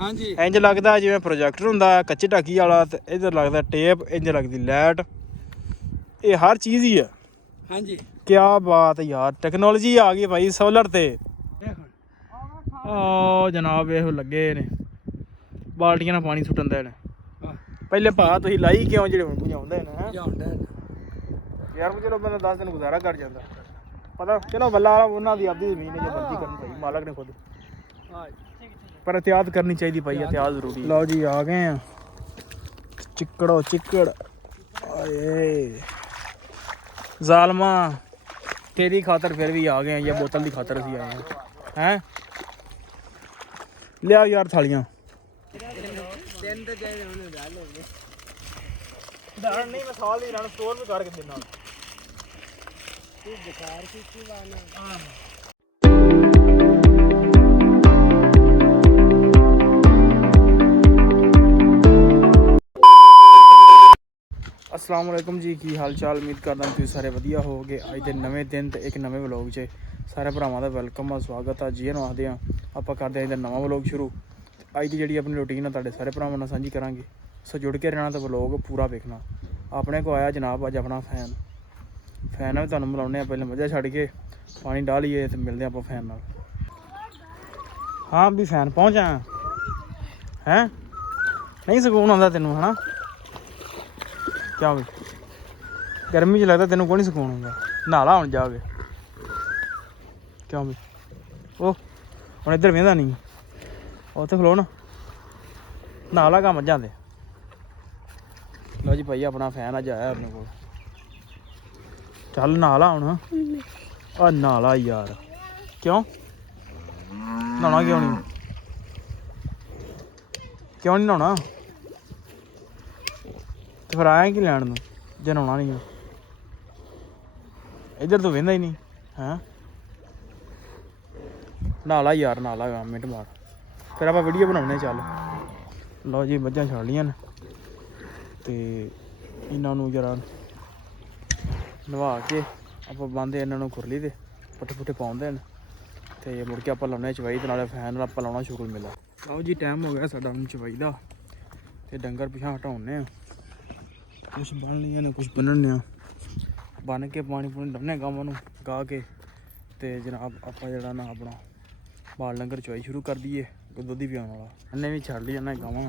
ਹਾਂਜੀ ਇੰਜ ਲੱਗਦਾ ਜਿਵੇਂ ਪ੍ਰੋਜੈਕਟਰ ਹੁੰਦਾ ਕੱਚੀ ਢਾਕੀ ਵਾਲਾ, ਤੇ ਇੱਧਰ ਲੱਗਦਾ ਟੇਪ, ਇੰਜ ਲੱਗਦੀ ਲਾਈਟ। ਇਹ ਹਰ ਚੀਜ਼ ਹੀ ਆ। ਹਾਂਜੀ ਕਿਆ ਬਾਤ ਯਾਰ, ਟੈਕਨੋਲੋਜੀ ਆ ਗਈ ਭਾਈ ਸੋਲਰ ਤੇ। ਓ ਜਨਾਬ ਇਹ ਲੱਗੇ ਨੇ ਬਾਲਟੀਆਂ ਨਾਲ ਪਾਣੀ ਸੁੱਟਣ ਦੇ ਨੇ। ਪਹਿਲੇ ਭਾ ਤੁਸੀਂ ਲਾਈ ਕਿਉਂ ਜਿਹੜੇ ਹੁਣ ਬੁਝਾਉਂਦੇ ਨੇ ਹੈਂ ਯਾਰ? ਚਲੋ ਬੰਦਾ 10 ਦਿਨ ਗੁਜ਼ਾਰਾ ਕਰ ਜਾਂਦਾ ਪਤਾ। ਚਲੋ ਬੱਲਾ ਉਹਨਾਂ ਦੀ ਆਪਦੀ ਜ਼ਮੀਨ ਹੈ, ਜੋ ਮਰਜ਼ੀ ਕਰਨ ਭਾਈ, ਮਾਲਕ ਨੇ ਖੁਦ। ਪਰ ਇਹਤਿਆਤ ਕਰਨੀ ਚਾਹੀਦੀ ਭਾਈ, ਇਹਤਿਆਤ ਜ਼ਰੂਰੀ। ਲਓ ਜੀ ਆ ਗਏ ਆ ਚਿੱਕੜੋ ਚਿੱਕੜ। ਆਏ ਜ਼ਾਲਮਾ ਤੇਰੀ ਖਾਤਰ ਫਿਰ ਵੀ ਆ ਗਏ ਆ, ਜਾਂ ਬੋਤਲ ਦੀ ਖਾਤਰ ਅਸੀਂ ਆਏ ਆ ਹੈਂ। ਲਿਆ ਯਾਰ ਥਾਲੀਆਂ। ਨਹੀਂ ਮੈਂ ਸਾਲ ਹੀ ਰਹਿਣਾ, ਸਟੋਰ ਵੀ ਕਰਕੇ ਦੇਣਾ। अस्सलाम वालेकुम जी, की हाल चाल? उम्मीद करदा तुसीं सारे वधिया होवोगे। अज दे नवें दिन ते एक नवें व्लॉग च सारे भरावां दा वेलकम आ, स्वागत आ, जी आखदे आ। आपां करदे आं नवां व्लॉग शुरू। अज दी जिहड़ी अपनी रूटीन आ तुहाडे सारे भरावां नाल सांझी करांगे, सो जुड़ के रहना ते व्लॉग पूरा वेखना। अपने को आया जनाब अज अपना फैन भी तुहानूं मिलाउने आ। पहले मज़ा छड्ड के पानी डालिए ते मिलदे आपां फैन नाल। हाँ भी फैन पहुँच आया हैं? नहीं सकून आंदा तैनूं है ना? क्या भी गर्मी च लगता तेन को नहीं सुकून होंगे। नहाला हुण जाके क्यों भी ओ हुण इधर वेंदा नहीं, उत्थे खलो ना, नहाला कम मझां दे। लो जी भाई अपना फैन अज आया अपने को। चल नहाला हुण। आ नहाला यार, क्यों नहाना? क्यों नहीं नहाना? तो फिर आया कि लैन तूं जे नहाना नहीं? इधर तो वेंदा ही नहीं हैं। नहाला यार, नहाला गा मिनट मार, फिर आप वीडियो बनाने। चल लो जी मझां छड़ लियां न ते इन्हां जरा नवा के आप बांधे इन्हां खुरली दे पट्ठे पुट्ठे पाउंदे न ते मुड़ के आपां लाउने चवाई ते नाले फैन आपां लाउणा शुरू मिला। आओ जी टाइम हो गया साडा हुण चवाई दा ते डंगर पिछां हटाउने आ। कुछ बन लिया ने कुछ बनने बन के पानी पूनी डाउने गावां नूं गा के ते जनाब आपां जेहड़ा ना अपना बाल डंगर चवाई शुरू कर दईए। दुद्ध ही पियाने वाला इन्हें भी छड़ लिया गावां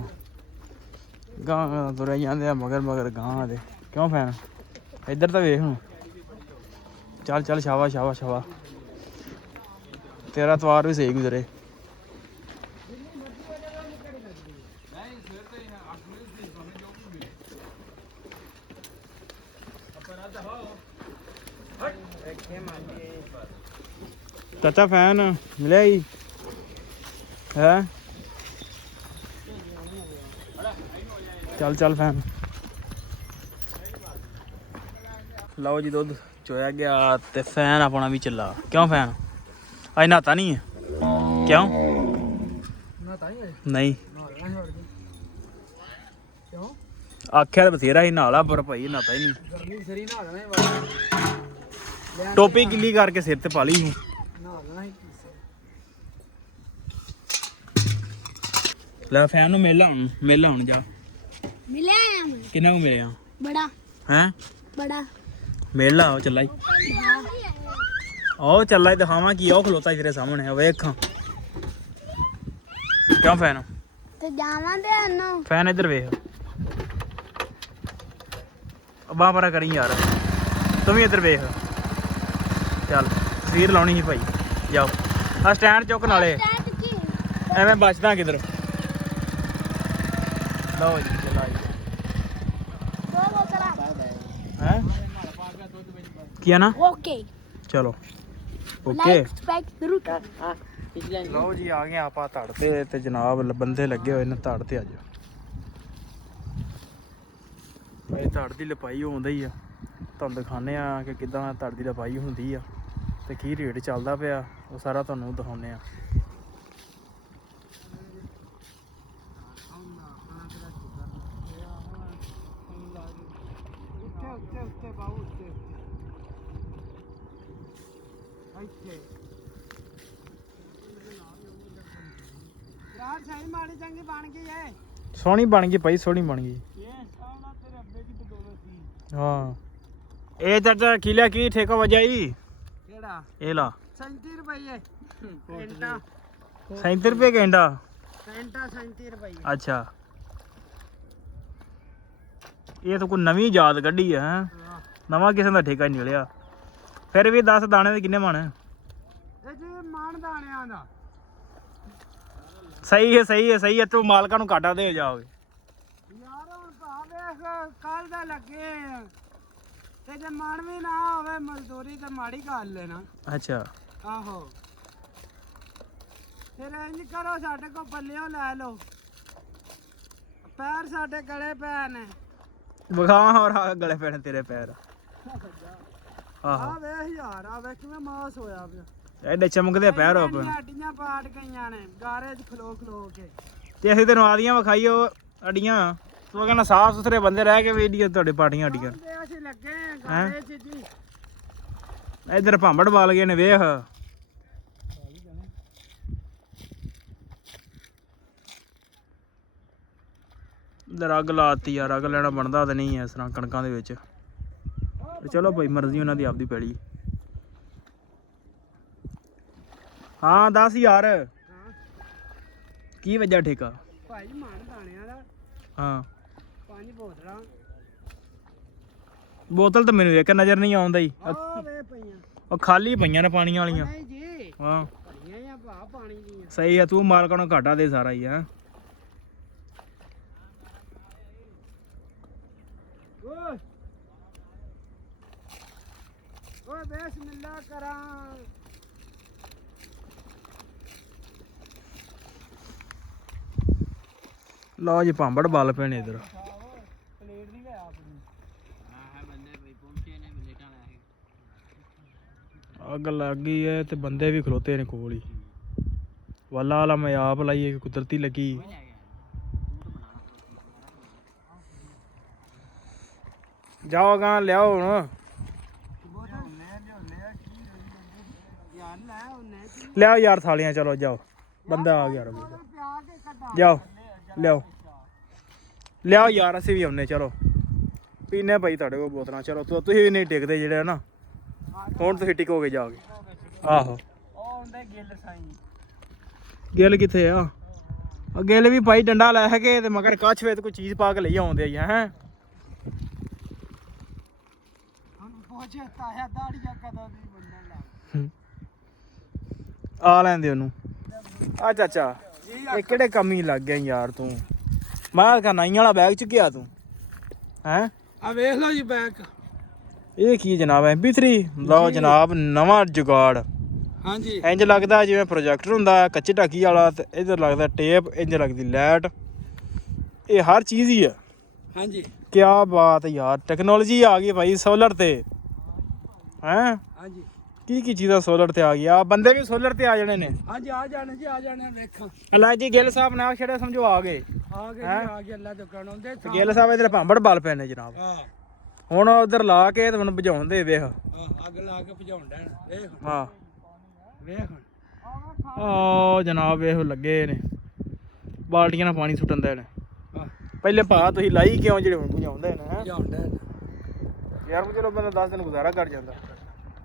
गां तुरे जांदे मगर मगर गां दे। क्यों फैन इधर तो वेख हूँ। चल चल शाबा शाबा शाबा, तेरा तवार भी सही गुजरे। चाचा फैन मिले ही है? चल चल फैन। लो जी दुध चोया गया ते फैन अपना भी चला। क्यों फैन अज नहाता नहीं है? क्यों नहीं? आख्या तो बथेरा ही नहाला, पर भाई नहाता ही नहीं। टोपी गिल्ली करके सिर ते पा ली हूँ। लै फैन नूं मिल हुण जा। मिले आया मैं। किन्ना को मिले बड़ा हैं? बड़ा मिल आओ चला ही आओ चला ही दिखावा की आओ खलोता तेरे सामने वेख। क्यों फैन ते जावां दे अन्नो फैन इधर वेख। बाह परा करी यार, तू भी इधर वेख। चल तस्वीर लाउणी ही भाई, जाओ आ स्टैंड चुक नाले एवें बचदा किधर। लो जी चला दो बोतला हैं किया ना? ओके चलो ओके। लाइक सब्सक्राइब जरूर कर। लो जी आ गए आप धड़ ते जनाब बंदे लगे हुए ने धड़ ते। अज भाई धड़ की लपाई होंदा ही आ, तुहानूं दिखाने आ कि किदां धड़ की लपाई होंदी आ ते की रेट चलदा पिया, वो सारा तुहानूं दिखाउने आ। ਯਾਰ ਸਹੀ ਮਾੜੀ ਚੰਗੀ ਬਣ ਗਈ ਏ ਸੋਹਣੀ ਬਣ ਗਈ ਭਾਈ, ਸੋਹਣੀ ਬਣ ਗਈ। ਇਹ ਸਾਹਮਣਾ ਤੇਰੇ ਅੱਬੇ ਦੀ ਬਦੋਲਤ ਸੀ। ਹਾਂ ਇਹ ਚਾਚਾ ਕਿਲਿਆ ਕੀ ਠੇਕਾ ਵਜਾ ਜੀ? ਕਿਹੜਾ? ਇਹ ਲਾ 37 ਰੁਪਏ ਘੰਟਾ। 37 ਰੁਪਏ ਘੰਟਾ। ਘੰਟਾ 37 ਰੁਪਏ। ਅੱਛਾ ਇਹ ਤਾਂ ਕੋਈ ਨਵੀਂ ਯਾਦ ਕੱਢੀ ਹੈ ਹੈਂ? ਨਵਾਂ ਕਿਸੇ ਦਾ ਠੇਕਾ ਨਹੀਂ ਮਿਲਿਆ। ਫਿਰ ਵੀ 10 ਦਾਣੇ ਦੇ ਕਿੰਨੇ ਮਣ? ਇਹ ਜੀ ਮਾਣ ਦਾਣਿਆਂ ਦਾ। ਸਹੀ ਹੈ ਸਹੀ ਹੈ ਸਹੀ ਹੈ। ਤੂੰ ਮਾਲਕਾਂ ਨੂੰ ਘਾਟਾ ਦੇ ਜਾਓਗੇ ਯਾਰ ਹੁਣ ਭਾ ਵੇਖ ਕੱਲ ਦਾ ਲੱਗੇ ਆ। ਤੇ ਜੇ ਮਨ ਵੀ ਨਾ ਹੋਵੇ ਮਜ਼ਦੂਰੀ ਤੇ ਮਾੜੀ ਗੱਲ ਲੈਣਾ। ਅੱਛਾ ਆਹੋ ਫਿਰ ਇੰਜ ਕਰੋ ਸਾਡੇ ਕੋਲ ਪੱਲਿਓ ਲੈ ਲਓ। ਪੈਰ ਸਾਡੇ ਗਲੇ ਪੈ ਨੇ। ਵਿਖਾ ਹੋਰ ਆ ਗਲੇ ਪੈਣੇ ਤੇਰੇ ਪੈਰ। ਆਹੋ ਆ ਵੇਖ ਯਾਰ ਆ ਵੇਖ ਕਿਵੇਂ ਮਾਸ ਹੋਇਆ ਪਿਆ। ਐਡੇ ਚਮਕਦੇ ਪੈਰ ਹੋ ਪਏ। ਅੱਡੀਆਂ ਪਾਟ ਗਈਆਂ ਨੇ ਗਾਰੇ 'ਚ ਖਲੋ ਖਲੋ ਕੇ। ਤੇ ਅਸੀਂ ਤੈਨੂੰ ਆਦੀਆਂ ਵਿਖਾਈਓ ਅੱਡੀਆਂ। ਤੂੰ ਕਹਿੰਦਾ ਸਾਫ ਸੁਥਰੇ ਬੰਦੇ ਰਹਿ ਕੇ ਵੀਡੀਓ ਤੁਹਾਡੇ ਪਾਟੀਆਂ ਅੱਡੀਆਂ। ਤੇ ਅਸੀਂ ਲੱਗੇ ਆ ਗਾਰੇ 'ਚ ਜੀ। ਇੱਧਰ ਭਾਂਬੜ ਬਾਲ ਗਏ ਨੇ ਵੇਖ। ਇੱਧਰ ਅੱਗ ਲਾਤੀ ਯਾਰ। ਅੱਗ ਲੈਣਾ ਬਣਦਾ ਤਾਂ ਨਹੀਂ ਹੈ ਇਸ ਤਰ੍ਹਾਂ ਕਣਕਾਂ ਦੇ ਵਿੱਚ। ਚਲੋ ਭਾਈ ਮਰਜ਼ੀ ਉਹਨਾਂ ਦੀ ਆਪਦੀ ਪੈਲੀ। ਹਾਂ ਦੱਸ ਯਾਰ ਹਾਂ ਕੀ ਵਜ੍ਹਾ ਠੇਕਾ? ਭਾਈ ਮਾਣ ਦਾਣਿਆਂ ਦਾ ਹਾਂ 5 ਬੋਤਲਾਂ। ਬੋਤਲ ਤਾਂ ਮੈਨੂੰ ਵੇਖ ਕੇ ਨਜ਼ਰ ਨਹੀਂ ਆਉਂਦਾ ਹੀ। ਆ ਵੇ ਪਈਆਂ। ਉਹ ਖਾਲੀ ਪਈਆਂ ਨੇ ਪਾਣੀ ਵਾਲੀਆਂ। ਨਹੀਂ ਜੀ ਹਾਂ ਭਰੀਆਂ ਆ ਭਾ ਪਾਣੀ ਦੀਆਂ। ਸਹੀ ਆ। ਤੂੰ ਮਾਲਕਾਂ ਨੂੰ ਘਾਟਾ ਦੇ ਸਾਰਾ ਹੀ ਹੈ। ਓਏ ਓਏ ਬਿਸਮਿਲ੍ਲਾ ਕਰਾਂ। ਲਓ ਜੀ ਭਾਂਬੜ ਬਾਲ ਪਏ ਨੇ ਇੱਧਰ। ਪਲੇਟ ਨਹੀਂ ਲਿਆ ਆਪਣੀ। ਅੱਗ ਲੱਗ ਗਈ ਹੈ ਤੇ ਬੰਦੇ ਵੀ ਖਲੋਤੇ ਨੇ ਕੋਲ ਹੀ। ਵਾਲਾ ਵਾਲਾ ਮੈਂ ਆਪ ਲਾਈ ਹੈ ਕਿ ਕੁਦਰਤੀ ਲੱਗੀ। ਜਾਓ ਗਾ ਲਿਆਓ ਹੁਣ। ਯਾਰ ਲੈ ਉਹਨੇ ਲਿਆਓ ਯਾਰ ਥਾਲੀਆਂ। ਚਲੋ ਜਾਓ ਬੰਦਾ ਆ ਗਿਆ ਰੋ। ਪਿਆ ਕੇ ਕੱਢਾ। ਜਾਓ ਲਿਆਓ ਲਿਆਓ ਯਾਰ। ਅਸੀਂ ਵੀ ਆਉਨੇ। ਚਲੋ ਪੀਨੇ ਭਾਈ ਤੁਹਾਡੇ ਕੋਲ ਬੋਤਲਾਂ। ਚਲੋ ਤੁਸੀਂ ਵੀ ਨਹੀਂ ਟਿਕਦੇ ਜਿਹੜੇ ਨਾ। ਹੁਣ ਤੁਸੀਂ ਟਿਕੋਗੇ ਜਾਓਗੇ। ਆਹੋ ਉਹ ਹੁੰਦੇ ਗਿੱਲ ਸਾਈਂ। ਗਿੱਲ ਕਿੱਥੇ ਆ? ਗਿੱਲ ਵੀ ਭਾਈ ਡੰਡਾ ਲੈ ਕੇ ਤੇ ਮਗਰ ਕੱਛ ਵੇ ਤੇ ਕੋਈ ਚੀਜ਼ ਪਾ ਕੇ ਲਈ ਆਉਂਦੇ ਆ ਹੈ। ਹੁਣ ਪਹੁੰਚੇ ਤਾਇਆ ਦਾੜੀਆਂ ਕਦੋਂ ਦੀ ਬੰਨਣ ਲੱਗ। ਆ ਲੈਂਦੇ ਉਹਨੂੰ। ਆ ਚਾਚਾ ਇਹ ਕਿਹੜੇ ਕੰਮ ਹੀ ਲੱਗ ਗਿਆ ਯਾਰ ਤੂੰ? ਮੈਂ ਕਹਾਂ ਨਾਈਆਂ ਵਾਲਾ ਬੈਗ ਚੁੱਕਿਆ ਤੂੰ ਹੈ? ਆ ਵੇਖ ਲਓ ਜੀ ਬੈਗ। ਇਹ ਕੀ ਜਨਾਬ MP3? ਲਓ ਜਨਾਬ ਨਵਾਂ ਜੁਗਾੜ। ਹਾਂਜੀ ਇੰਜ ਲੱਗਦਾ ਜਿਵੇਂ ਪ੍ਰੋਜੈਕਟਰ ਹੁੰਦਾ ਕੱਚੀ ਢਾਕੀ ਵਾਲਾ। ਤੇ ਇੱਧਰ ਲੱਗਦਾ ਟੇਪ। ਇੰਜ ਲੱਗਦੀ ਲਾਈਟ। ਇਹ ਹਰ ਚੀਜ਼ ਹੀ ਆ। ਹਾਂਜੀ ਕਿਆ ਬਾਤ ਯਾਰ। ਟੈਕਨੋਲੋਜੀ ਆ ਗਈ ਭਾਈ ਸੋਲਰ ਤੇ ਹੈ। ਹਾਂਜੀ ਕੀ ਚੀਜ਼ਾਂ ਸੋਲਰ ਤੇ ਆ ਗਈਆਂ। ਬੰਦੇ ਵੀ ਸੋਲਰ ਤੇ ਆ ਜਾਣੇ ਨੇ। ਹਾਂਜੀ ਆ ਜਾਣੇ ਜੀ ਆ ਜਾਣੇ ਵੇਖਾਂ। ਅੱਲਾ ਜੀ ਗਿੱਲ ਸਾਹਿਬ ਨਾਲ ਛੜੇ ਸਮਝੋ ਆ ਗਏ। ਆ ਗਏ ਜੀ ਆ ਗਏ ਅੱਲਾ ਦੁਕਾਨ ਆਉਂਦੇ। ਗਿੱਲ ਸਾਹਿਬ ਇੱਧਰ ਭਾਂਬੜ ਬਾਲ ਪਏ ਨੇ ਜਨਾਬ। ਹਾਂ ਹੁਣ ਉਧਰ ਲਾ ਕੇ ਤੇ ਮੈਨੂੰ ਬੁਝਾਉਣ ਦੇ ਵੇਖ। ਅੱਗ ਲਾ ਕੇ ਭਜਾਉਣ ਦੇਣ ਵੇਖ। ਹਾਂ ਵੇਖ ਓ ਜਨਾਬ ਵੇਖ ਲੱਗੇ ਨੇ ਬਾਲਟੀਆਂ ਨਾਲ ਪਾਣੀ ਸੁੱਟਣ ਦੇ ਨੇ। ਪਹਿਲੇ ਭਾ ਤੁਸੀਂ ਲਾਈ ਕਿਉਂ ਜਿਹੜੇ ਹੁਣ ਬੁਝਾਉਂਦੇ ਨੇ ਹੈ ਭਜਾਉਣ ਦੇਣ ਯਾਰ। ਚਲੋ ਬੰਦਾ 10 ਦਿਨ ਗੁਜ਼ਾਰਾ ਕਰ ਜਾਂਦਾ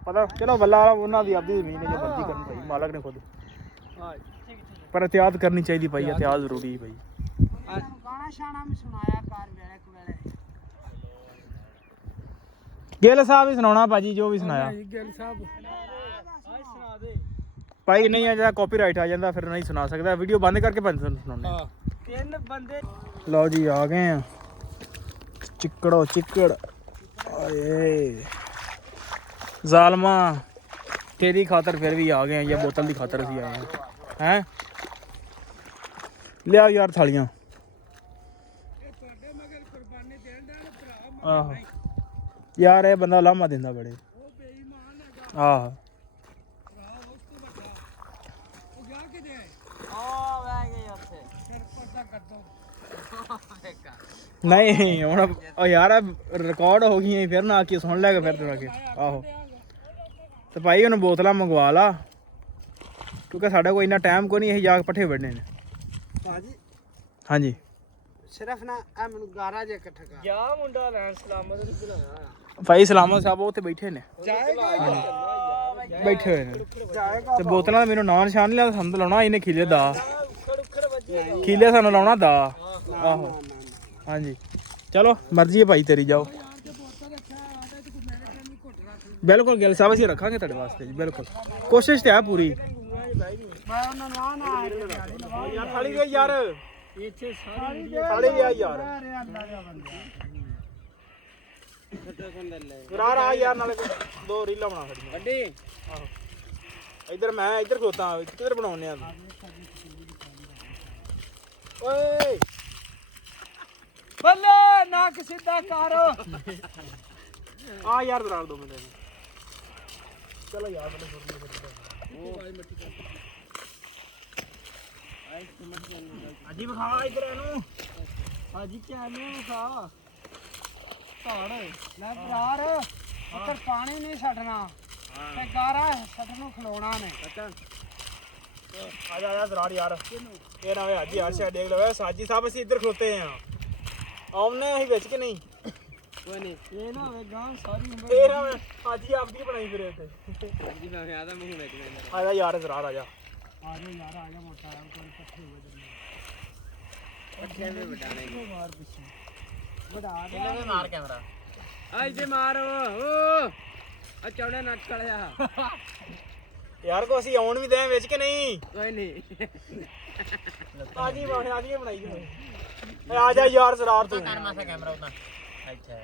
ਪਤਾ। ਚਲੋ ਵੱਲਾ ਵਾਲਾ ਉਹਨਾਂ ਦੀ ਆਪਦੀ ਜ਼ਮੀਨ ਹੈ ਜੋ ਮਰਜ਼ੀ ਕਰਨੀ ਭਾਈ ਮਾਲਕ ਨੇ ਖੁਦ। ਪਰ ਇhtiyat ਕਰਨੀ ਚਾਹੀਦੀ ਭਾਈ। ਇhtiyat ਜ਼ਰੂਰੀ ਭਾਈ। ਗਾਣਾ ਸ਼ਾਨਾ ਵੀ ਸੁਣਾਇਆ ਕਰ ਵੇਲੇ ਕੁ ਵੇਲੇ। ਗਿੱਲ ਸਾਹਿਬ ਹੀ ਸੁਣਾਉਣਾ ਭਾਜੀ ਜੋ ਵੀ ਸੁਣਾਇਆ। ਗਿੱਲ ਸਾਹਿਬ ਸੁਣਾ ਦੇ ਭਾਈ ਨਹੀਂ ਆ ਜਿਹੜਾ ਕਾਪੀਰਾਈਟ ਆ ਜਾਂਦਾ ਫਿਰ ਨਹੀਂ ਸੁਣਾ ਸਕਦਾ। ਵੀਡੀਓ ਬੰਦ ਕਰਕੇ ਬੰਦ ਸੁਣਾਉਣੇ। ਹਾਂ 3 ਬੰਦੇ। ਲਓ ਜੀ ਆ ਗਏ ਆ। ਚਿੱਕੜੋ ਚਿੱਕੜ ਆਏ ਜ਼ਾਲਮਾ ਤੇਰੀ ਖਾਤਰ ਫਿਰ ਵੀ ਆ ਗਏ ਆ। ਜਾਂ ਬੋਤਲ ਦੀ ਖਾਤਰ ਅਸੀਂ ਆਏ ਆ ਹੈ। ਲਿਆਓ ਯਾਰ ਥਾਲੀਆਂ। ਆਹੋ ਯਾਰ ਇਹ ਬੰਦਾ ਲਾਮਾ ਦਿੰਦਾ ਬੜੇ। ਆਹ ਨਹੀਂ ਹੁਣ ਉਹ ਯਾਰ ਰਿਕਾਰਡ ਹੋ ਗਈਆਂ ਫਿਰ ਨਾ ਕੀ ਸੁਣ ਲੈ ਕੇ ਫਿਰ ਤੇਰਾ ਕੇ। ਆਹੋ ਤੇ ਭਾਈ ਉਹਨੂੰ ਬੋਤਲਾਂ ਮੰਗਵਾ ਲਾ ਕਿਉਂਕਿ ਸਾਡਾ ਕੋਈ ਇੰਨਾ ਟਾਈਮ ਕੋਈ ਨਹੀਂ। ਅਸੀਂ ਜਾ ਕੇ ਪੱਠੇ ਵੱਢਣੇ ਨੇ। ਭਾਜੀ ਹਾਂਜੀ ਸਿਰਫ ਨਾ ਇਹ ਮੈਨੂੰ ਗਾਰਾ ਜਿਹਾ ਇਕੱਠਾ ਕਰ ਜਾ ਮੁੰਡਾ ਲੈਣ ਸਲਾਮਤ ਨੂੰ ਬੁਲਾਇਆ ਭਾਈ ਸਲਾਮਤ ਸਾਹਿਬ ਉੱਥੇ ਬੈਠੇ ਨੇ ਜਾਏਗਾ ਬੈਠੇ ਹੋਏ ਨੇ ਜਾਏਗਾ ਤੇ ਬੋਤਲਾਂ ਦਾ ਮੈਨੂੰ ਨਾਂ ਨਿਸ਼ਾਨ ਲਿਆ ਸਾਨੂੰ ਤਾਂ ਲਾਉਣਾ ਇਹਨੇ ਖੀਲੇ ਦਾ ਖੀਲੇ ਸਾਨੂੰ ਲਾਉਣਾ ਦਾ ਆਹੋ ਹਾਂਜੀ ਚਲੋ ਮਰਜ਼ੀ ਹੈ ਭਾਈ ਤੇਰੀ ਜਾਓ ਬਿਲਕੁਲ ਗਿਲ ਸਾਹਿਬ ਅਸੀਂ ਰੱਖਾਂਗੇ ਤੁਹਾਡੇ ਵਾਸਤੇ ਜੀ ਬਿਲਕੁਲ ਕੋਸ਼ਿਸ਼ ਤੇ ਆ ਪੂਰੀ ਮੈਂ ਉਹਨਾਂ ਨੂੰ ਆਣਾ ਯਾਰ ਥਾਲੀ ਗਈ ਯਾਰ ਇੱਥੇ ਸਾਰੀ ਥਾਲੀ ਗਿਆ ਯਾਰ ਰਾਰ ਆ ਯਾਰ ਨਾਲੇ ਦੋ ਰੀਲਾਂ ਬਣਾ ਖੜੀਆਂ ਵੱਡੀ ਆਹੋ ਇੱਧਰ ਮੈਂ ਇੱਧਰ ਖੋਤਾ ਕਿੱਧਰ ਬਣਾਉਣੇ ਆ ਓਏ ਬੱਲੇ ਨੱਕ ਸਿੱਧਾ ਕਰ ਆ ਯਾਰ ਦਰਾਰ ਦੋ ਮਿੰਟ ਚਲੋ ਯਾਰ ਅਜੀ ਵਿਖਾ ਇੱਧਰ ਇਹਨੂੰ ਹਾਜੀ ਕਿਹਨੂੰ ਖਾ ਧੜ ਲੈ ਬਰਾਰ ਉੱਤਰ ਪਾਣੀ ਨਹੀਂ ਛੱਡਣਾ ਤੇ ਗਾਰਾ ਛੱਡਣ ਨੂੰ ਖਲੋਣਾ ਨੇ ਆ ਜਾ ਦਰਾਰ ਯਾਰ ਇਹ ਨਾ ਵੇ ਹਾਜੀ ਯਾਰ ਸ਼ਾਇਦ ਦੇਖ ਲਵੇ ਸਾਜੀ ਸਾਹਿਬ ਅਸੀਂ ਇੱਧਰ ਖਲੋਤੇ ਆ ਆਉਣੇ ਅਸੀਂ ਵਿੱਚ ਕਿ ਨਹੀਂ ਕੋਈ ਨਹੀਂ ਇਹ ਨਾ ਹੋਵੇ ਗਾਂ ਸਾਰੀ ਉਮਰ ਇਹ ਨਾ ਵੇ ਹਾਜੀ ਆਪਦੀ ਬਣਾਈ ਫਿਰੇ ਇੱਥੇ ਜੀ ਮੈਂ ਆਦਾ ਮੂੰਹ ਵਿੱਚ ਲੈਂਦਾ ਆ ਜਾ ਯਾਰ ਦਰਾਰ ਆ ਜਾ ਆ ਜਾ ਯਾਰ ਆ ਜਾ ਮੋਟਾ ਆ ਕੋਈ ਇਕੱਠੇ ਹੋ ਜਾਂਦੇ ਇਕੱਠੇ ਵੀ ਵਡਾਣੇ ਮਾਰ ਪਿੱਛੇ ਵਡਾ ਦੇ ਇਹਨਾਂ ਨੇ ਮਾਰ ਕੈਮਰਾ ਆ ਇੱਥੇ ਮਾਰ ਓ ਆ ਚੌੜਾ ਨੱਕ ਵਾਲਿਆ ਯਾਰ ਕੋ ਅਸੀਂ ਆਉਣ ਵੀ ਦੇ ਵਿੱਚ ਕਿ ਨਹੀਂ ਕੋਈ ਨਹੀਂ ਆਜੀ ਬਣਾਈ ਹੋਈ ਆ ਜਾ ਯਾਰ ਜ਼ਰਾਰ ਤੂੰ ਕਰ ਮਾਸਾ ਕੈਮਰਾ ਉਤਾਂ ਅੱਛਾ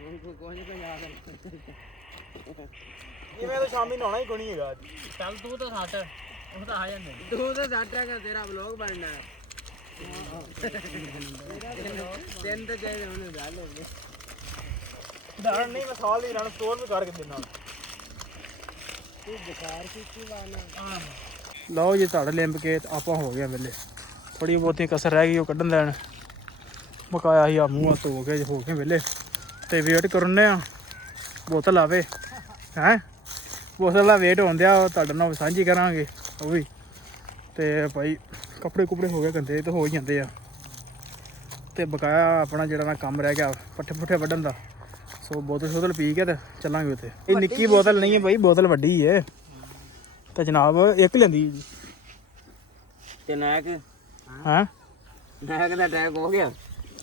ਉਹ ਕੋਈ ਨਹੀਂ ਯਾਦ ਜਿਵੇਂ ਤਾਂ ਸ਼ਾਮੀ ਨਹਾਉਣਾ ਹੀ ਕੋਣੀ ਹੈਗਾ ਚੱਲ ਤੂੰ ਤਾਂ ਸੱਟ ਉਹ ਤਾਂ ਆ ਜਾਂਦੇ ਤੂੰ ਤਾਂ ਸੱਟ ਹੈਗਾ ਤੇਰਾ ਵਲੌਗ ਬਣਨਾ ਤਿੰਨ ਤਾਂ ਚਾਹੀਦੇ ਉਹਨੇ ਗੱਲ ਹੋ ਗਈ ਧਾਰਨ ਨਹੀਂ ਮੈਂ ਸਾਲ ਦੀ ਰਣ ਸਟੋਰ ਵੀ ਕਰਕੇ ਦੇਣਾ ਤੂੰ ਬੁਖਾਰ ਕੀਤੀ ਵਾਣਾ ਲਓ ਜੀ ਧੜ ਲਿੰਬ ਕੇ ਆਪਾਂ ਹੋ ਗਏ ਵੇਲੇ ਥੋੜੀ ਬਹੁਤੀ ਕਸਰ ਰਹਿ ਗਈ ਉਹ ਕੱਢਣ ਲੈਣ ਮਕਾਇਆ ਸੀ ਆ ਮੂੰਹ ਧੋ ਕੇ ਹੋ ਗਏ ਵੇਲੇ ਤੇ ਵੇਟ ਕਰਨੇ ਆ ਬੋਤਲ ਆਵੇ ਹੈ ਬੋਤਲ ਦਾ ਵੇਟ ਹੁੰਦਿਆ ਉਹ ਤੁਹਾਡੇ ਨਾਲ ਸਾਂਝੀ ਕਰਾਂਗੇ ਉਹ ਵੀ ਤੇ ਭਾਈ ਕੱਪੜੇ ਕੁਪੜੇ ਹੋ ਗਏ ਗੰਦੇ ਤੇ ਹੋ ਹੀ ਜਾਂਦੇ ਆ ਤੇ ਬਕਾਇਆ ਆਪਣਾ ਜਿਹੜਾ ਨਾ ਕੰਮ ਰਹਿ ਗਿਆ ਪੱਠੇ ਪੁੱਠੇ ਵੱਢਣ ਦਾ ਸੋ ਬੋਤਲ ਪੀ ਕੇ ਤੇ ਚੱਲਾਂਗੇ ਉੱਥੇ ਇਹ ਨਿੱਕੀ ਬੋਤਲ ਨਹੀਂ ਹੈ ਭਾਈ ਬੋਤਲ ਵੱਡੀ ਹੈ ਤੇ ਜਨਾਬ ਇੱਕ ਲੈਂਦੀ ਤੇ ਨਾਇਕ ਹਾਂ ਨਾਇਕ ਦਾ ਟੈਗ ਹੋ ਗਿਆ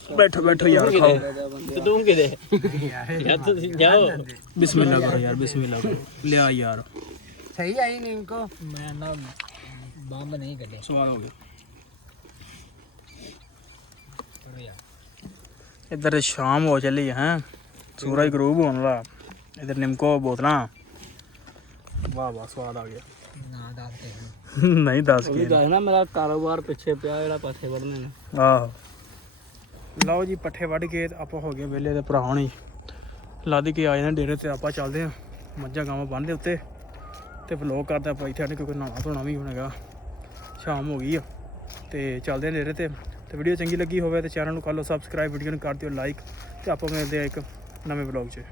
ਬੈਠੋ ਯਾਰ ਖਾਓ ਤੇ ਤੂੰ ਕਿਦੇ ਯਾਰ ਤੁਸੀਂ ਜਾਓ ਬਿਸਮਿਲ੍ਲਾ ਕਰੋ ਯਾਰ ਬਿਸਮਿਲ੍ਲਾ ਕਰੋ ਲਿਆ ਯਾਰ ਸਹੀ ਆਈ ਨਹੀਂ ਇਨਕੋ ਮੈਂ ਨਾ ਬੰਬ ਨਹੀਂ ਕੱਢੇ ਸਵਾਦ ਹੋ ਗਿਆ ਇੱਧਰ ਸ਼ਾਮ ਹੋ ਚੱਲੀ ਹੈ ਸੂਰਜ ਗਰੂਬ ਹੋਣ ਵਾਲਾ ਇੱਧਰ ਨਿੰਮਕੋ ਬੋਤਲਾਂ ਵਾਹ ਵਾਹ ਸਵਾਦ ਆ ਗਿਆ ਨਾ ਦੱਸ ਦੇ ਨਹੀਂ ਦੱਸ ਕੇ ਦੱਸ ਨਾ ਮੇਰਾ ਕਾਰੋਬਾਰ ਪਿੱਛੇ ਪਿਆ ਜਿਹੜਾ ਪੱਠੇ ਵੜਨੇ ਨੇ ਆਹੋ ਲਓ ਜੀ ਪੱਠੇ ਵੱਢ ਕੇ ਆਪਾਂ ਹੋ ਗਏ ਵਿਹਲੇ ਤੇ ਭਰਾ ਹੋਣੀ ਲੱਦ ਕੇ ਆਏ ਨੇ ਡੇਰੇ ਤੇ ਆਪਾਂ ਚੱਲਦੇ ਹਾਂ ਮੱਝਾਂ ਗਾਵਾਂ ਬੰਨ੍ਹਦੇ ਉੱਤੇ ਤੇ ਵਲੋਗ ਕਰਦਾ ਆਪਾਂ ਇੱਥੇ ਆਣੇ ਕਿਉਂਕਿ ਨਹਾਉਣਾ ਧੋਣਾ ਵੀ ਹੁਣ ਹੈਗਾ ਸ਼ਾਮ ਹੋ ਗਈ ਆ ਤੇ ਚੱਲਦੇ ਹਾਂ ਡੇਰੇ ਤੇ ਵੀਡੀਓ ਚੰਗੀ ਲੱਗੀ ਹੋਵੇ ਤੇ ਚੈਨਲ ਨੂੰ ਕਰ ਲਓ ਸਬਸਕ੍ਰਾਈਬ ਵੀਡੀਓ ਨੂੰ ਕਰ ਦਿਓ ਲਾਈਕ ਤੇ ਆਪਾਂ ਮਿਲਦੇ ਆ ਇੱਕ ਨਵੇਂ ਵਲੋਗ 'ਚ